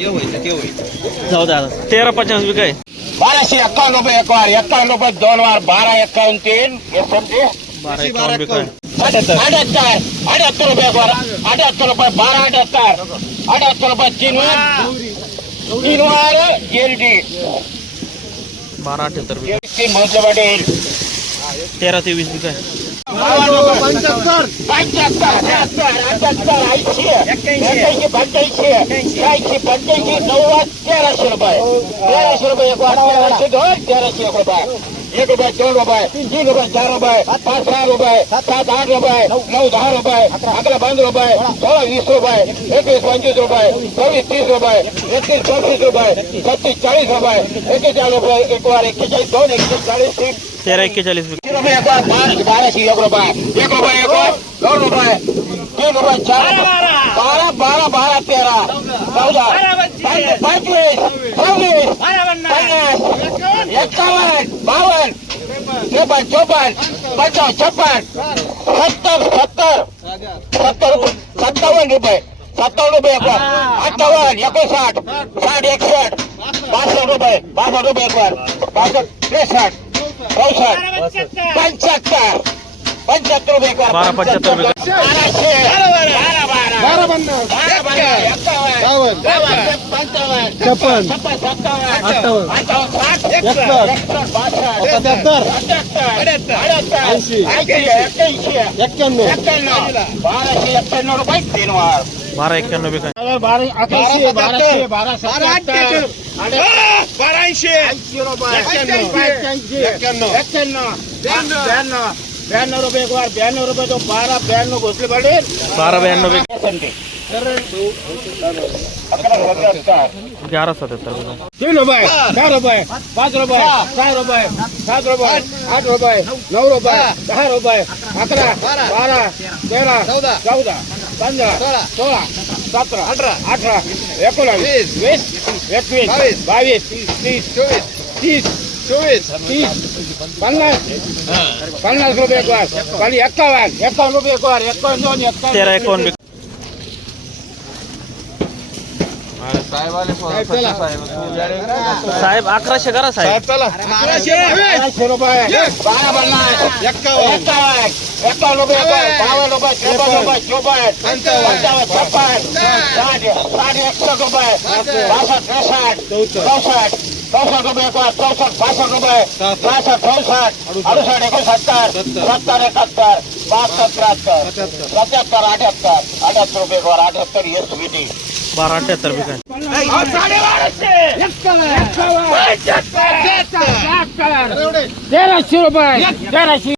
द्या तेरा पचास बी काय? बाराशे एक्कावन्न रुपये एक वार एक्कावन्न रुपये दोन वार बारा एक्कावन्न तीन एकोणतीस बारा एकावन्न बी काय? अठ्याहत्तर. अठ्याहत्तर रुपये एक वार अठ्याहत्तर रुपये बारा अठ्याहत्तर. अठ्याहत्तर रुपये तीन वार तीन वार एलडी बारा अठ्याहत्तर बी तीन म्हटलं पाटील तेरा तेवीस बी काय? पंच्याहत्तर अठ्याहत्तर अठ्याहत्तर ऐंशी एक्क्याऐंशी पंच्याऐंशी ऐंशी पंच्याऐंशी नव्वद तेराशे रुपये तेराशे रुपये एक वार तेराशे दोन तेराशे एक रुपये एक रुपये दोन रुपये तीन रुपये चार रुपये पाच सहा रुपये सात आठ रुपये नऊ दहा रुपये अकरा पंधरा रुपये सोळा वीस रुपये एकवीस पंचवीस रुपये सव्वीस तीस रुपये एकतीस चौतीस रुपये छत्तीस चाळीस रुपये एक्केचाळीस रुपये एक वार एक्केचाळीस दोन एकशे चाळीस तीन तेरा एक्केचाळीस बी तीन रुपये एक बाराशे एक रुपये. एक रुपये दोन रुपये तीन रुपये चार बारा बारा बारा तेरा. चौदा. पंचवीस सव्वीस पन्नास एकावन्न बावन्न त्रेपन्न चोपन्न पंचावन्न छप्पन सत्तर सत्तर सत्तर सत्तावन्न रुपये सत्तावन्न रुपये एक अठ्ठावन्न एकोणसाठ साठ एकसठ बासष्ट रुपये बासष्ट रुपये एक बासष्ट त्रेसष्ट. चौसष्ट पंच्याहत्तर पंच्याहत्तर रुपये एक वार बारा पंच्याहत्तर रुपये. बाराशे बारा बारा बारा बारा बारा एकावन्न बावन्न पंचावन्न छप्पन छप्पन सत्तावन्न अठ्ठावन्न अठ्ठावन्न साठ एकसष्ट एकसष्ट बासष्ट सत्याहत्तर अठ्याहत्तर अठ्याहत्तर ऐंशी. ऐंशी एक्क्याऐंशी एक्क्याण्णव एक्क्याण्णव बाराशे एक्क्याण्णव रुपये तीन वार बारा एक्क्याण्णव बी काय बाराशे बाराशे बारा सत्याहत्तर बाराशे ऐंशी रुपये एक्क्याण्णव एक्क्याण्णव एक्क्याण्णव ब्याण्णव ब्याण्णव रुपये एक वार ब्याण्णव रुपये तो बारा ब्याण्णव घोसले पाटील बारा ब्याण्णव बी अकरा सत्याहत्तर ग्यारह सत्याहत्तर बी काय तीन रुपये चार रुपये पाच रुपये सहा रुपये सात रुपये आठ रुपये नऊ रुपये दहा रुपये अकरा बारा तेरा चौदा चौदा पंधरा सोळा સત્ર અઢાર અઢાર એકોણાવીસ વીસ એકવીસ બાવીસ ત્રીસ ચોવીસ ત્રીસ ચોવીસ. ત્રીસ પન્નાસ પન્નાસ રૂપિયા એક વાર. ખાલી એકાવન એકાવન રૂપિયા એક વાર એકાવન એકાવન. साहेब अकराशे करा साहेब. बाराशे रुपये. बारा पन्नास. एक्कावन्न. एक्कावन्न. रुपये बावन्न. रुपये. त्रेपन्न. रुपये. चोपन्न. पंचावन्न. छप्पन साठ. साठ. एकसष्ट रुपये. बासष्ट. त्रेसष्ट. चौसष्ट. चौसष्ट. रुपये चौसष्ट. पासष्ट रुपये. चौसष्ट अडुसष्ट. एकोणसत्तर. सत्तर. एकाहत्तर. बहात्तर त्र्याहत्तर. सत्याहत्तर. अठ्याहत्तर. अठ्याहत्तर रुपये अठ्याहत्तर. एस व्ही टी बारा अठ्याहत्तर बी काय. तेराशे रुपये. तेराशे